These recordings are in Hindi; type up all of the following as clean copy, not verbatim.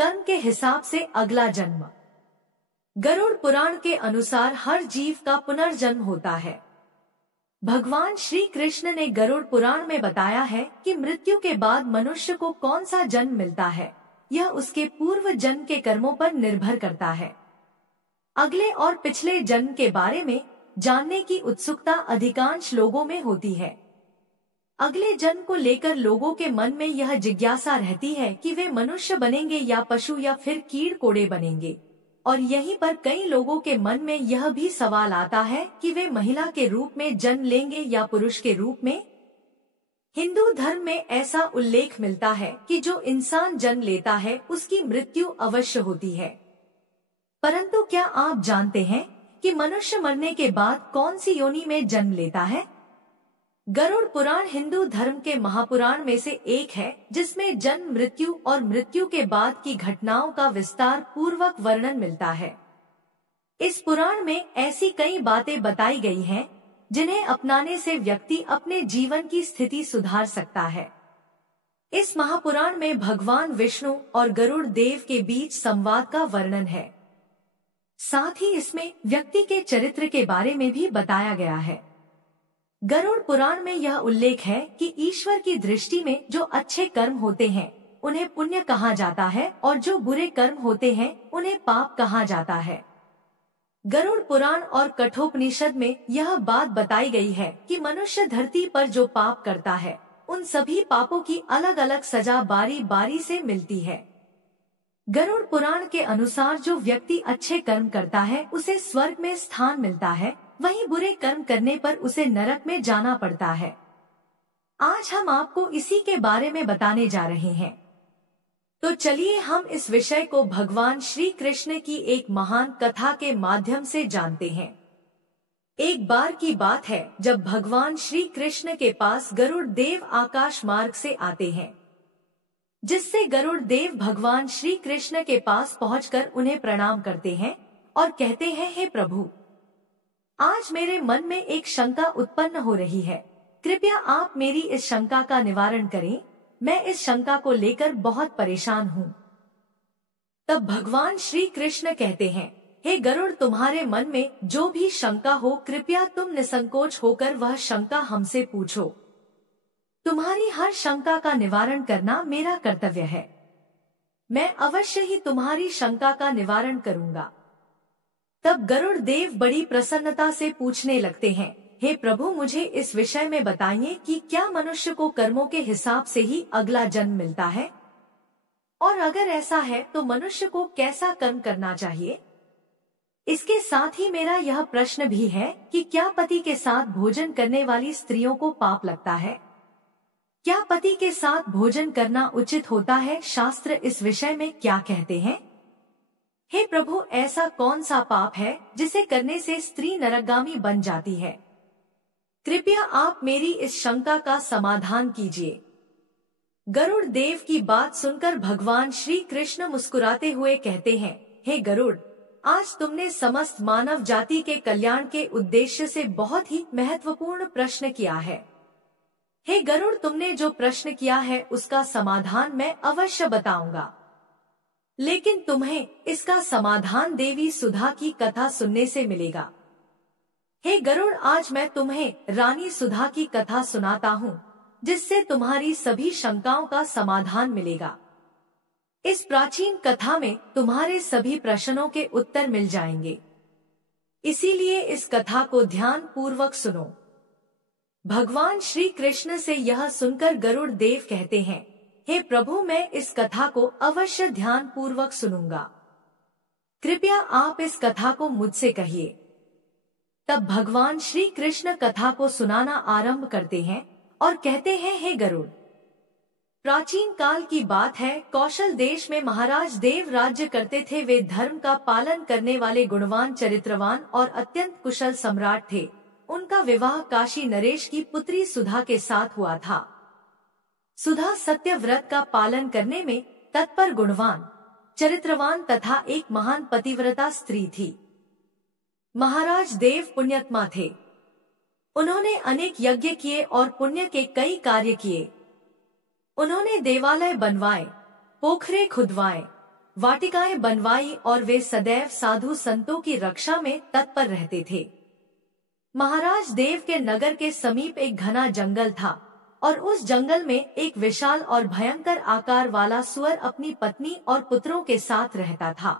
कर्म के हिसाब से अगला जन्म। गरुड़ पुराण के अनुसार हर जीव का पुनर्जन्म होता है। भगवान श्री कृष्ण ने गरुड़ पुराण में बताया है कि मृत्यु के बाद मनुष्य को कौन सा जन्म मिलता है, यह उसके पूर्व जन्म के कर्मों पर निर्भर करता है। अगले और पिछले जन्म के बारे में जानने की उत्सुकता अधिकांश लोगों में होती है। अगले जन्म को लेकर लोगों के मन में यह जिज्ञासा रहती है कि वे मनुष्य बनेंगे या पशु या फिर कीड़ कोड़े बनेंगे, और यहीं पर कई लोगों के मन में यह भी सवाल आता है कि वे महिला के रूप में जन्म लेंगे या पुरुष के रूप में। हिंदू धर्म में ऐसा उल्लेख मिलता है कि जो इंसान जन्म लेता है उसकी मृत्यु अवश्य होती है, परंतु क्या आप जानते हैं कि मनुष्य मरने के बाद कौन सी योनि में जन्म लेता है? गरुड़ पुराण हिंदू धर्म के महापुराण में से एक है जिसमें जन्म, मृत्यु और मृत्यु के बाद की घटनाओं का विस्तार पूर्वक वर्णन मिलता है। इस पुराण में ऐसी कई बातें बताई गई हैं जिन्हें अपनाने से व्यक्ति अपने जीवन की स्थिति सुधार सकता है। इस महापुराण में भगवान विष्णु और गरुड़ देव के बीच संवाद का वर्णन है। साथ ही इसमें व्यक्ति के चरित्र के बारे में भी बताया गया है। गरुड़ पुराण में यह उल्लेख है कि ईश्वर की दृष्टि में जो अच्छे कर्म होते हैं उन्हें पुण्य कहा जाता है और जो बुरे कर्म होते हैं उन्हें पाप कहा जाता है। गरुड़ पुराण और कठोपनिषद में यह बात बताई गई है कि मनुष्य धरती पर जो पाप करता है उन सभी पापों की अलग अलग सजा बारी बारी से मिलती है। गरुड़ पुराण के अनुसार जो व्यक्ति अच्छे कर्म करता है उसे स्वर्ग में स्थान मिलता है, वहीं बुरे कर्म करने पर उसे नरक में जाना पड़ता है। आज हम आपको इसी के बारे में बताने जा रहे हैं। तो चलिए हम इस विषय को भगवान श्री कृष्ण की एक महान कथा के माध्यम से जानते हैं। एक बार की बात है जब भगवान श्री कृष्ण के पास गरुड़ देव आकाश मार्ग से आते हैं, जिससे गरुड़ देव भगवान श्री कृष्ण के पास पहुंचकर उन्हें प्रणाम करते हैं और कहते हैं, हे प्रभु, आज मेरे मन में एक शंका उत्पन्न हो रही है, कृपया आप मेरी इस शंका का निवारण करें। मैं इस शंका को लेकर बहुत परेशान हूँ। तब भगवान श्री कृष्ण कहते हैं, हे गरुड़, तुम्हारे मन में जो भी शंका हो कृपया तुम निसंकोच होकर वह शंका हमसे पूछो। तुम्हारी हर शंका का निवारण करना मेरा कर्तव्य है। मैं अवश्य ही तुम्हारी शंका का निवारण करूंगा। तब गरुड़ देव बड़ी प्रसन्नता से पूछने लगते हैं, हे प्रभु, मुझे इस विषय में बताइए कि क्या मनुष्य को कर्मों के हिसाब से ही अगला जन्म मिलता है, और अगर ऐसा है तो मनुष्य को कैसा कर्म करना चाहिए। इसके साथ ही मेरा यह प्रश्न भी है कि क्या पति के साथ भोजन करने वाली स्त्रियों को पाप लगता है? क्या पति के साथ भोजन करना उचित होता है? शास्त्र इस विषय में क्या कहते हैं? हे प्रभु, ऐसा कौन सा पाप है जिसे करने से स्त्री नरकगामी बन जाती है? कृपया आप मेरी इस शंका का समाधान कीजिए। गरुड़ देव की बात सुनकर भगवान श्री कृष्ण मुस्कुराते हुए कहते हैं, हे गरुड़, आज तुमने समस्त मानव जाति के कल्याण के उद्देश्य से बहुत ही महत्वपूर्ण प्रश्न किया है। हे गरुड़, तुमने जो प्रश्न किया है उसका समाधान मैं अवश्य बताऊंगा, लेकिन तुम्हें इसका समाधान देवी सुधा की कथा सुनने से मिलेगा। हे गरुड़, आज मैं तुम्हें रानी सुधा की कथा सुनाता हूँ, जिससे तुम्हारी सभी शंकाओं का समाधान मिलेगा। इस प्राचीन कथा में तुम्हारे सभी प्रश्नों के उत्तर मिल जाएंगे, इसीलिए इस कथा को ध्यान पूर्वक सुनो। भगवान श्री कृष्ण से यह सुनकर गरुड़ देव कहते हैं, हे प्रभु, मैं इस कथा को अवश्य ध्यान पूर्वक सुनूंगा। कृपया आप इस कथा को मुझसे कहिए। तब भगवान श्री कृष्ण कथा को सुनाना आरंभ करते हैं और कहते हैं, हे गरुड़, प्राचीन काल की बात है, कौशल देश में महाराज देव राज्य करते थे। वे धर्म का पालन करने वाले गुणवान, चरित्रवान और अत्यंत कुशल सम्राट थे। उनका विवाह काशी नरेश की पुत्री सुधा के साथ हुआ था। सुधा सत्य व्रत का पालन करने में तत्पर, गुणवान, चरित्रवान तथा एक महान पतिव्रता स्त्री थी। महाराज देव पुण्यात्मा थे। उन्होंने अनेक यज्ञ किए और पुण्य के कई कार्य किए। उन्होंने देवालय बनवाए, पोखरे खुदवाए, वाटिकाएं बनवाई और वे सदैव साधु संतों की रक्षा में तत्पर रहते थे। महाराज देव के नगर के समीप एक घना जंगल था और उस जंगल में एक विशाल और भयंकर आकार वाला सुअर अपनी पत्नी और पुत्रों के साथ रहता था।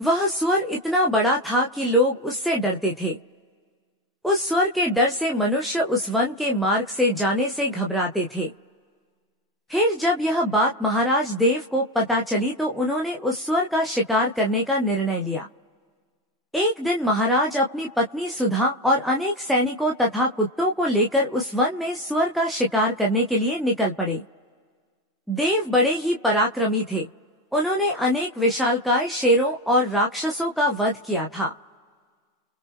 वह सुअर इतना बड़ा था कि लोग उससे डरते थे। उस सुअर के डर से मनुष्य उस वन के मार्ग से जाने से घबराते थे। फिर जब यह बात महाराज देव को पता चली तो उन्होंने उस सुअर का शिकार करने का निर्णय लिया। एक दिन महाराज अपनी पत्नी सुधा और अनेक सैनिकों तथा कुत्तों को लेकर उस वन में सुअर का शिकार करने के लिए निकल पड़े। देव बड़े ही पराक्रमी थे। उन्होंने अनेक विशालकाय शेरों और राक्षसों का वध किया था।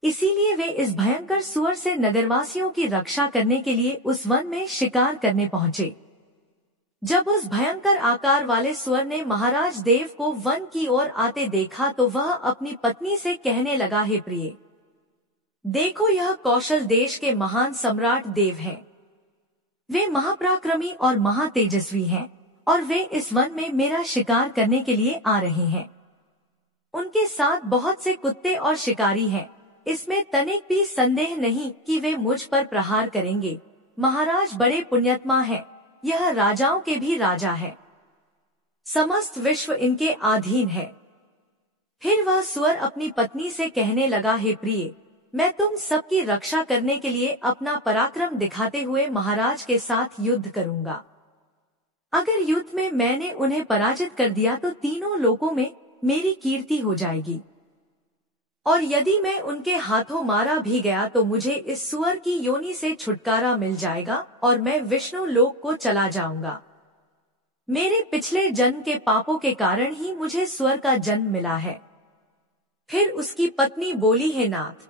इसीलिए वे इस भयंकर सुअर से नगरवासियों की रक्षा करने के लिए उस वन में शिकार करने पहुंचे। जब उस भयंकर आकार वाले सुअर ने महाराज देव को वन की ओर आते देखा तो वह अपनी पत्नी से कहने लगा, हे प्रिय, देखो यह कौशल देश के महान सम्राट देव हैं। वे महापराक्रमी और महातेजस्वी हैं और वे इस वन में मेरा शिकार करने के लिए आ रहे हैं। उनके साथ बहुत से कुत्ते और शिकारी हैं। इसमें तनिक भी संदेह नहीं कि वे मुझ पर प्रहार करेंगे। महाराज बड़े पुण्यात्मा हैं। यह राजाओं के भी राजा है। समस्त विश्व इनके अधीन है। फिर वह सुअर अपनी पत्नी से कहने लगा, हे प्रिय, मैं तुम सबकी रक्षा करने के लिए अपना पराक्रम दिखाते हुए महाराज के साथ युद्ध करूंगा। अगर युद्ध में मैंने उन्हें पराजित कर दिया तो तीनों लोकों में मेरी कीर्ति हो जाएगी, और यदि मैं उनके हाथों मारा भी गया तो मुझे इस सुअर की योनि से छुटकारा मिल जाएगा और मैं विष्णु लोक को चला जाऊंगा। मेरे पिछले जन्म के पापों के कारण ही मुझे सुअर का जन्म मिला है। फिर उसकी पत्नी बोली, हे नाथ,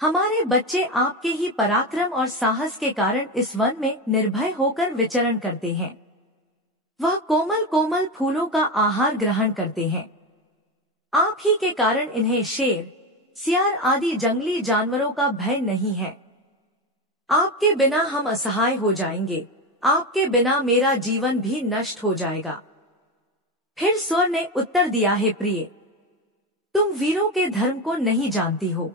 हमारे बच्चे आपके ही पराक्रम और साहस के कारण इस वन में निर्भय होकर विचरण करते हैं। वह कोमल कोमल फूलों का आहार ग्रहण करते हैं। आप ही के कारण इन्हें शेर, सियार आदि जंगली जानवरों का भय नहीं है। आपके बिना हम असहाय हो जाएंगे। आपके बिना मेरा जीवन भी नष्ट हो जाएगा। फिर सुअर ने उत्तर दिया, हे प्रिय, तुम वीरों के धर्म को नहीं जानती हो।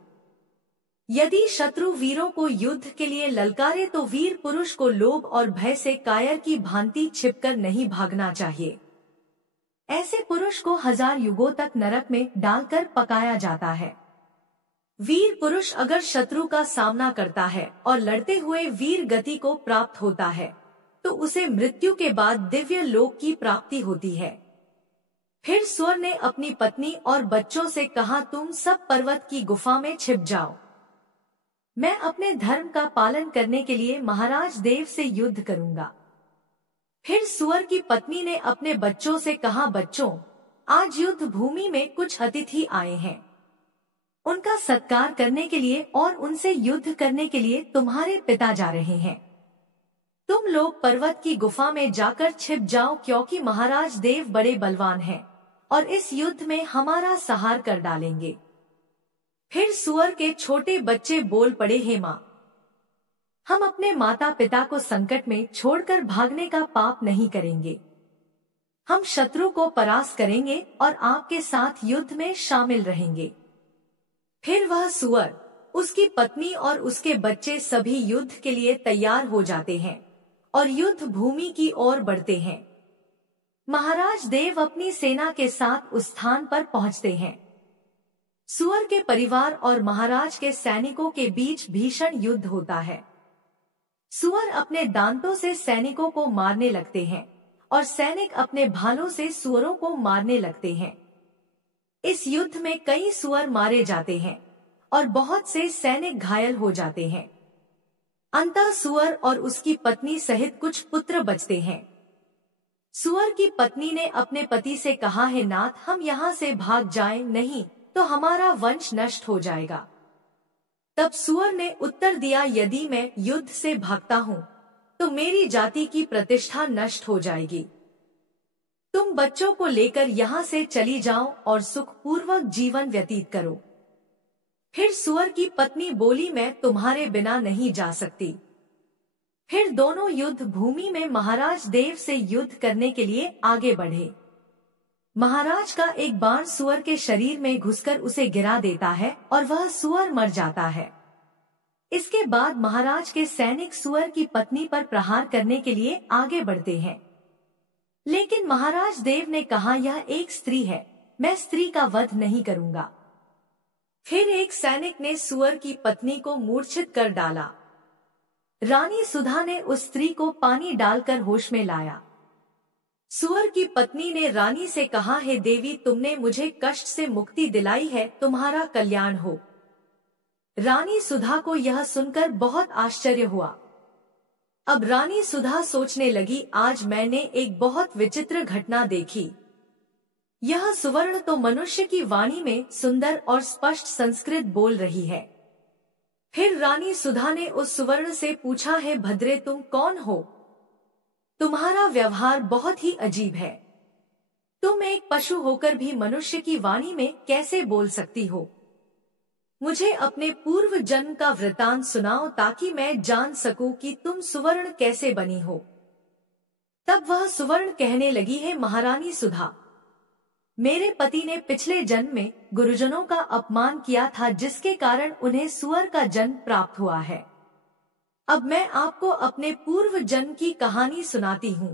यदि शत्रु वीरों को युद्ध के लिए ललकारे तो वीर पुरुष को लोभ और भय से कायर की भांति छिपकर नहीं भागना चाहिए। ऐसे पुरुष को 1000 युगों तक नरक में डालकर पकाया जाता है। वीर पुरुष अगर शत्रु का सामना करता है और लड़ते हुए वीर गति को प्राप्त होता है तो उसे मृत्यु के बाद दिव्य लोक की प्राप्ति होती है। फिर सुअर ने अपनी पत्नी और बच्चों से कहा, तुम सब पर्वत की गुफा में छिप जाओ। मैं अपने धर्म का पालन करने के लिए महाराज देव से युद्ध करूंगा। फिर सुअर की पत्नी ने अपने बच्चों से कहा, बच्चों, आज युद्ध भूमि में कुछ अतिथि आए हैं। उनका सत्कार करने के लिए और उनसे युद्ध करने के लिए तुम्हारे पिता जा रहे हैं। तुम लोग पर्वत की गुफा में जाकर छिप जाओ, क्योंकि महाराज देव बड़े बलवान हैं और इस युद्ध में हमारा संहार कर डालेंगे। फिर सुअर के छोटे बच्चे बोल पड़े, हे माँ, हम अपने माता पिता को संकट में छोड़कर भागने का पाप नहीं करेंगे। हम शत्रु को परास्त करेंगे और आपके साथ युद्ध में शामिल रहेंगे। फिर वह सुअर, उसकी पत्नी और उसके बच्चे सभी युद्ध के लिए तैयार हो जाते हैं और युद्ध भूमि की ओर बढ़ते हैं। महाराज देव अपनी सेना के साथ उस स्थान पर पहुंचते हैं। सुअर के परिवार और महाराज के सैनिकों के बीच भीषण युद्ध होता है। सुअर अपने दांतों से सैनिकों को मारने लगते हैं और सैनिक अपने भालों से सुअरों को मारने लगते हैं। इस युद्ध में कई सुअर मारे जाते हैं और बहुत से सैनिक घायल हो जाते हैं। अंततः सुअर और उसकी पत्नी सहित कुछ पुत्र बचते हैं। सुअर की पत्नी ने अपने पति से कहा, हे नाथ, हम यहाँ से भाग जाएं, नहीं तो हमारा वंश नष्ट हो जाएगा। तब सुअर ने उत्तर दिया, यदि मैं युद्ध से भागता हूँ तो मेरी जाति की प्रतिष्ठा नष्ट हो जाएगी। तुम बच्चों को लेकर यहाँ से चली जाओ और सुखपूर्वक जीवन व्यतीत करो। फिर सुअर की पत्नी बोली, मैं तुम्हारे बिना नहीं जा सकती। फिर दोनों युद्ध भूमि में महाराज देव से युद्ध करने के लिए आगे बढ़े। महाराज का एक बाण सुअर के शरीर में घुसकर उसे गिरा देता है और वह सुअर मर जाता है। इसके बाद महाराज के सैनिक सुअर की पत्नी पर प्रहार करने के लिए आगे बढ़ते हैं, लेकिन महाराज देव ने कहा, यह एक स्त्री है, मैं स्त्री का वध नहीं करूंगा। फिर एक सैनिक ने सुअर की पत्नी को मूर्छित कर डाला। रानी सुधा ने उस स्त्री को पानी डालकर होश में लाया। सुअर की पत्नी ने रानी से कहा, हे देवी, तुमने मुझे कष्ट से मुक्ति दिलाई है, तुम्हारा कल्याण हो। रानी सुधा को यह सुनकर बहुत आश्चर्य हुआ। अब रानी सुधा सोचने लगी, आज मैंने एक बहुत विचित्र घटना देखी। यह सुवर्ण तो मनुष्य की वाणी में सुंदर और स्पष्ट संस्कृत बोल रही है। फिर रानी सुधा ने उस सुवर्ण से पूछा, है भद्रे, तुम कौन हो? तुम्हारा व्यवहार बहुत ही अजीब है। तुम एक पशु होकर भी मनुष्य की वाणी में कैसे बोल सकती हो? मुझे अपने पूर्व जन्म का वृतांत सुनाओ ताकि मैं जान सकूं कि तुम सुवर्ण कैसे बनी हो। तब वह सुवर्ण कहने लगी, है महारानी सुधा, मेरे पति ने पिछले जन्म में गुरुजनों का अपमान किया था, जिसके कारण उन्हें सुअर का जन्म प्राप्त हुआ है। अब मैं आपको अपने पूर्व जन्म की कहानी सुनाती हूँ।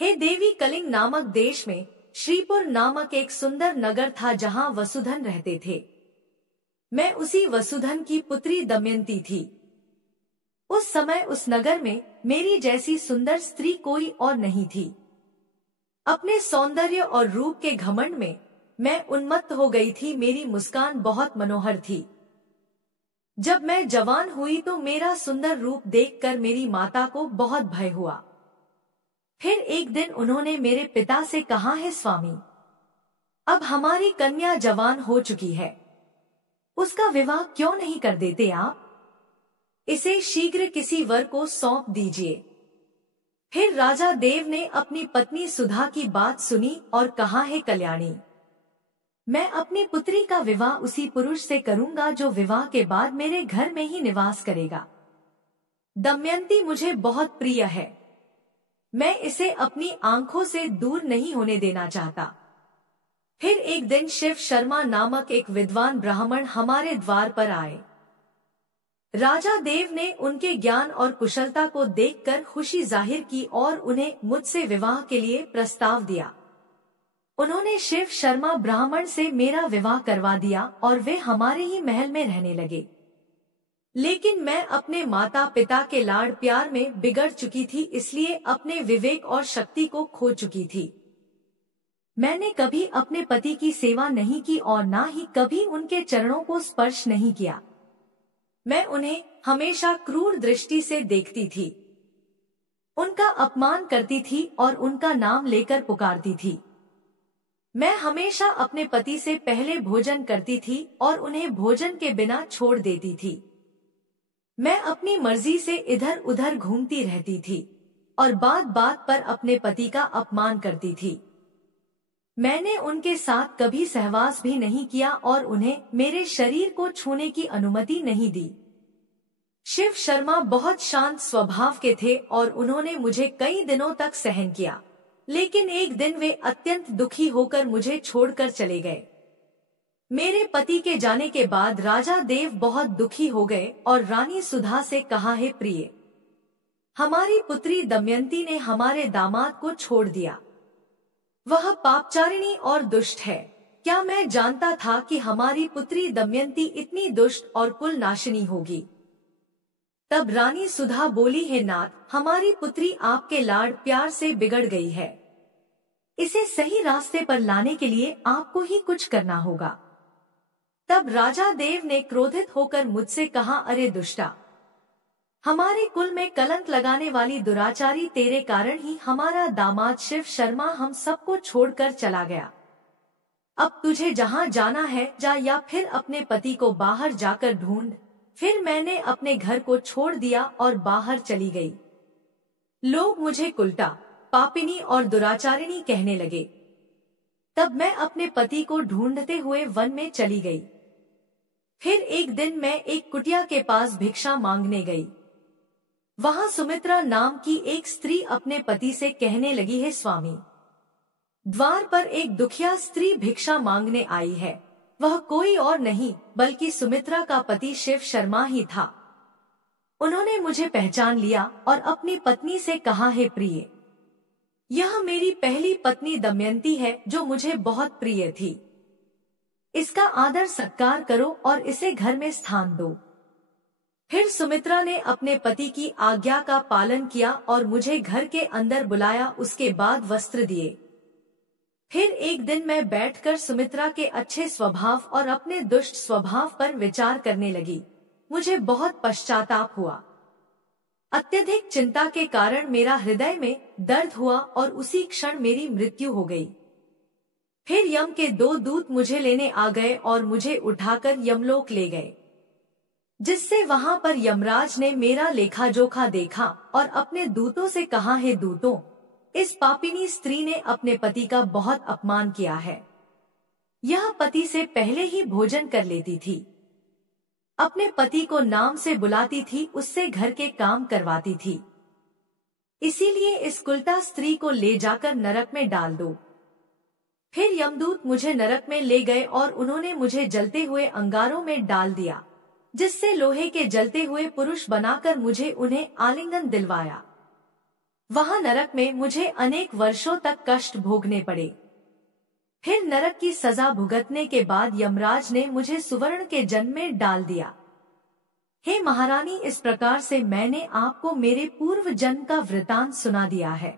हे देवी, कलिंग नामक देश में श्रीपुर नामक एक सुंदर नगर था, जहाँ वसुधन रहते थे। मैं उसी वसुधन की पुत्री दमयंती थी। उस समय उस नगर में मेरी जैसी सुंदर स्त्री कोई और नहीं थी। अपने सौंदर्य और रूप के घमंड में मैं उन्मत्त हो गई थी। मेरी मुस्कान बहुत मनोहर थी। जब मैं जवान हुई तो मेरा सुंदर रूप देखकर मेरी माता को बहुत भय हुआ। फिर एक दिन उन्होंने मेरे पिता से कहा, है स्वामी, अब हमारी कन्या जवान हो चुकी है, उसका विवाह क्यों नहीं कर देते आप? इसे शीघ्र किसी वर को सौंप दीजिए। फिर राजा देव ने अपनी पत्नी सुधा की बात सुनी और कहा, है कल्याणी, मैं अपनी पुत्री का विवाह उसी पुरुष से करूंगा जो विवाह के बाद मेरे घर में ही निवास करेगा। दमयंती मुझे बहुत प्रिय है, मैं इसे अपनी आंखों से दूर नहीं होने देना चाहता। फिर एक दिन शिव शर्मा नामक एक विद्वान ब्राह्मण हमारे द्वार पर आए। राजा देव ने उनके ज्ञान और कुशलता को देखकर खुशी जाहिर की और उन्हें मुझसे विवाह के लिए प्रस्ताव दिया। उन्होंने शिव शर्मा ब्राह्मण से मेरा विवाह करवा दिया और वे हमारे ही महल में रहने लगे। लेकिन मैं अपने माता पिता के लाड़ प्यार में बिगड़ चुकी थी, इसलिए अपने विवेक और शक्ति को खो चुकी थी। मैंने कभी अपने पति की सेवा नहीं की और ना ही कभी उनके चरणों को स्पर्श नहीं किया। मैं उन्हें हमेशा क्रूर दृष्टि से देखती थी, उनका अपमान करती थी और उनका नाम लेकर पुकारती थी। मैं हमेशा अपने पति से पहले भोजन करती थी और उन्हें भोजन के बिना छोड़ देती थी। मैं अपनी मर्जी से इधर उधर घूमती रहती थी और बात बात पर अपने पति का अपमान करती थी। मैंने उनके साथ कभी सहवास भी नहीं किया और उन्हें मेरे शरीर को छूने की अनुमति नहीं दी। शिव शर्मा बहुत शांत स्वभाव के थे और उन्होंने मुझे कई दिनों तक सहन किया, लेकिन एक दिन वे अत्यंत दुखी होकर मुझे छोड़कर चले गए। मेरे पति के जाने के बाद राजा देव बहुत दुखी हो गए और रानी सुधा से कहा, है प्रिय, हमारी पुत्री दमयंती ने हमारे दामाद को छोड़ दिया। वह पापचारिणी और दुष्ट है। क्या मैं जानता था कि हमारी पुत्री दमयंती इतनी दुष्ट और कुल नाशिनी होगी? तब रानी सुधा बोली, है नाथ, हमारी पुत्री आपके लाड़ प्यार से बिगड़ गई है। इसे सही रास्ते पर लाने के लिए आपको ही कुछ करना होगा। तब राजा देव ने क्रोधित होकर मुझसे कहा, अरे दुष्टा, हमारे कुल में कलंक लगाने वाली दुराचारी, तेरे कारण ही हमारा दामाद शिव शर्मा हम सबको छोड़कर चला गया। अब तुझे जहाँ जाना है जा, या फिर अपने पति को बाहर जाकर ढूंढ। फिर मैंने अपने घर को छोड़ दिया और बाहर चली गई। लोग मुझे कुलटा, पापिनी और दुराचारिणी कहने लगे। तब मैं अपने पति को ढूंढते हुए वन में चली गई। फिर एक दिन मैं एक कुटिया के पास भिक्षा मांगने गई। वहां सुमित्रा नाम की एक स्त्री अपने पति से कहने लगी, है स्वामी, द्वार पर एक दुखिया स्त्री भिक्षा मांगने आई है। वह कोई और नहीं बल्कि सुमित्रा का पति शिव शर्मा ही था। उन्होंने मुझे पहचान लिया और अपनी पत्नी से कहा, हे प्रिय, यह मेरी पहली पत्नी दमयंती है जो मुझे बहुत प्रिय थी। इसका आदर सत्कार करो और इसे घर में स्थान दो। फिर सुमित्रा ने अपने पति की आज्ञा का पालन किया और मुझे घर के अंदर बुलाया। उसके बाद वस्त्र दिए। फिर एक दिन मैं बैठकर सुमित्रा के अच्छे स्वभाव और अपने दुष्ट स्वभाव पर विचार करने लगी। मुझे बहुत पश्चाताप हुआ। अत्यधिक चिंता के कारण मेरा हृदय में दर्द हुआ और उसी क्षण मेरी मृत्यु हो गई। फिर यम के 2 दूत मुझे लेने आ गए और मुझे उठाकर यमलोक ले गए, जिससे वहां पर यमराज ने मेरा लेखा जोखा देखा और अपने दूतों से कहा, हे दूतों, इस पापिनी स्त्री ने अपने पति का बहुत अपमान किया है। यह पति से पहले ही भोजन कर लेती थी, अपने पति को नाम से बुलाती थी, उससे घर के काम करवाती थी। इसीलिए इस कुलटा स्त्री को ले जाकर नरक में डाल दो। फिर यमदूत मुझे नरक में ले गए और उन्होंने मुझे जलते हुए अंगारों में डाल दिया, जिससे लोहे के जलते हुए पुरुष बनाकर मुझे उन्हें आलिंगन दिलवाया। वहां नरक में मुझे अनेक वर्षों तक कष्ट भोगने पड़े। फिर नरक की सजा भुगतने के बाद यमराज ने मुझे सुवर्ण के जन में डाल दिया। हे महारानी, इस प्रकार से मैंने आपको मेरे पूर्व जन्म का वृतांत सुना दिया है।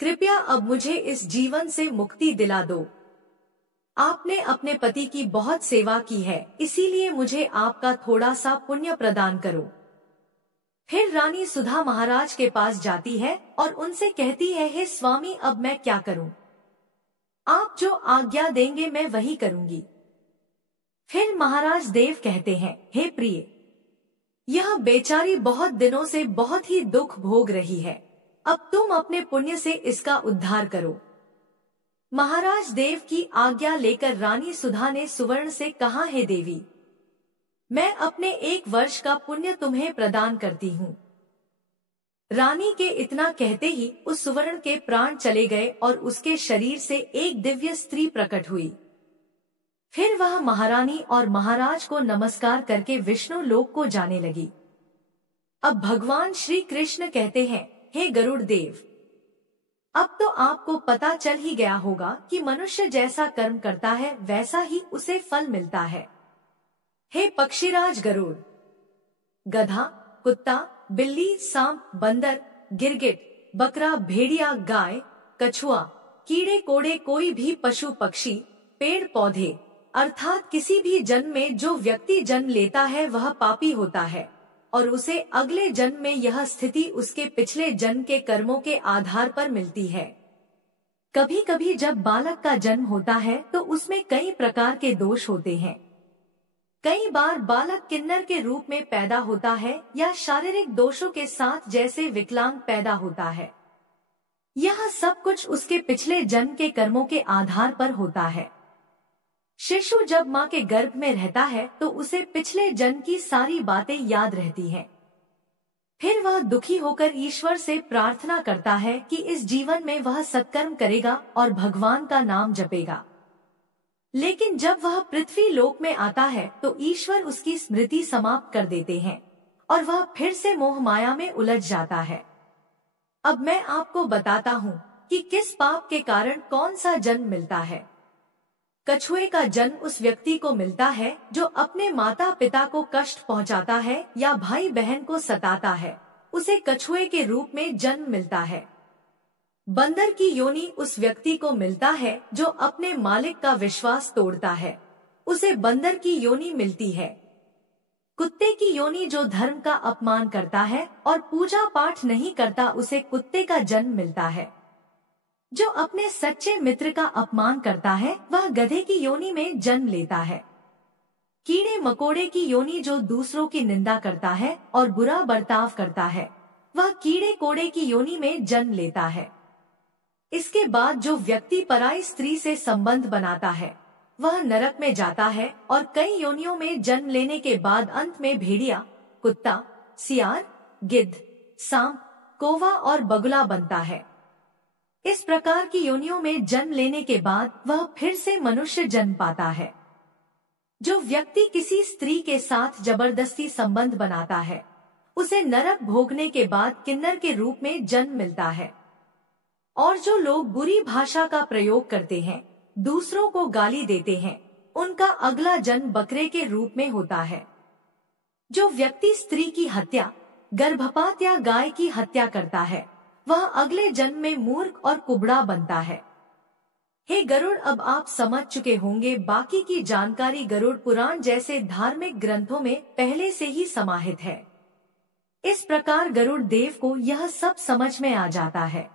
कृपया अब मुझे इस जीवन से मुक्ति दिला दो। आपने अपने पति की बहुत सेवा की है, इसीलिए मुझे आपका थोड़ा सा पुण्य प्रदान करो। फिर रानी सुधा महाराज के पास जाती है और उनसे कहती है, हे स्वामी, अब मैं क्या करूं? आप जो आज्ञा देंगे मैं वही करूंगी। फिर महाराज देव कहते हैं, हे प्रिय, यह बेचारी बहुत दिनों से बहुत ही दुख भोग रही है। अब तुम अपने पुण्य से इसका उद्धार करो। महाराज देव की आज्ञा लेकर रानी सुधा ने सुवर्ण से कहा, हे देवी, मैं अपने 1 वर्ष का पुण्य तुम्हें प्रदान करती हूँ। रानी के इतना कहते ही उस सुवर्ण के प्राण चले गए और उसके शरीर से एक दिव्य स्त्री प्रकट हुई। फिर वह महारानी और महाराज को नमस्कार करके विष्णु लोक को जाने लगी। अब भगवान श्री कृष्ण कहते हैं, हे गरुड़ देव, अब तो आपको पता चल ही गया होगा कि मनुष्य जैसा कर्म करता है वैसा ही उसे फल मिलता है। हे पक्षीराज गरुड़, गधा, कुत्ता, बिल्ली, सांप, बंदर, गिरगिट, बकरा, भेड़िया, गाय, कछुआ, कीड़े कोड़े, कोई भी पशु पक्षी, पेड़ पौधे, अर्थात किसी भी जन्म में जो व्यक्ति जन्म लेता है वह पापी होता है और उसे अगले जन्म में यह स्थिति उसके पिछले जन्म के कर्मों के आधार पर मिलती है। कभी कभी जब बालक का जन्म होता है तो उसमें कई प्रकार के दोष होते हैं। कई बार बालक किन्नर के रूप में पैदा होता है या शारीरिक दोषों के साथ जैसे विकलांग पैदा होता है। यह सब कुछ उसके पिछले जन्म के कर्मों के आधार पर होता है। शिशु जब माँ के गर्भ में रहता है तो उसे पिछले जन्म की सारी बातें याद रहती हैं। फिर वह दुखी होकर ईश्वर से प्रार्थना करता है कि इस जीवन में वह सत्कर्म करेगा और भगवान का नाम जपेगा। लेकिन जब वह पृथ्वी लोक में आता है तो ईश्वर उसकी स्मृति समाप्त कर देते हैं और वह फिर से मोह माया में उलझ जाता है। अब मैं आपको बताता हूँ कि किस पाप के कारण कौन सा जन्म मिलता है। कछुए का जन्म उस व्यक्ति को मिलता है जो अपने माता पिता को कष्ट पहुंचाता है या भाई बहन को सताता है, उसे कछुए के रूप में जन्म मिलता है। बंदर की योनि उस व्यक्ति को मिलता है जो अपने मालिक का विश्वास तोड़ता है, उसे बंदर की योनि मिलती है। कुत्ते की योनि जो धर्म का अपमान करता है और पूजा पाठ नहीं करता, उसे कुत्ते का जन्म मिलता है। जो अपने सच्चे मित्र का अपमान करता है वह गधे की योनि में जन्म लेता है। कीड़े मकोड़े की योनि जो दूसरों की निंदा करता है और बुरा बर्ताव करता है वह कीड़े कोड़े की योनि में जन्म लेता है। इसके बाद जो व्यक्ति पराई स्त्री से संबंध बनाता है वह नरक में जाता है और कई योनियों में जन्म लेने के बाद अंत में भेड़िया, कुत्ता, सियार, गिद्ध, सांप, कौवा और बगुला बनता है। इस प्रकार की योनियों में जन्म लेने के बाद वह फिर से मनुष्य जन्म पाता है। जो व्यक्ति किसी स्त्री के साथ जबरदस्ती संबंध बनाता है, उसे नरक भोगने के बाद किन्नर के रूप में जन्म मिलता है। और जो लोग बुरी भाषा का प्रयोग करते हैं, दूसरों को गाली देते हैं, उनका अगला जन्म बकरे के रूप में होता है। जो व्यक्ति स्त्री की हत्या, गर्भपात या गाय की हत्या करता है, वह अगले जन्म में मूर्ख और कुबड़ा बनता है। हे गरुड़, अब आप समझ चुके होंगे। बाकी की जानकारी गरुड़ पुराण जैसे धार्मिक ग्रंथों में पहले से ही समाहित है। इस प्रकार गरुड़ देव को यह सब समझ में आ जाता है।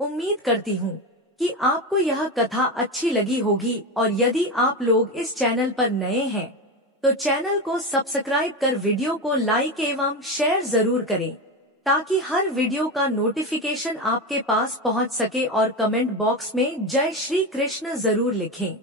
उम्मीद करती हूँ कि आपको यह कथा अच्छी लगी होगी, और यदि आप लोग इस चैनल पर नए हैं तो चैनल को सब्सक्राइब कर वीडियो को लाइक एवं शेयर जरूर करें, ताकि हर वीडियो का नोटिफिकेशन आपके पास पहुंच सके। और कमेंट बॉक्स में जय श्री कृष्ण जरूर लिखें।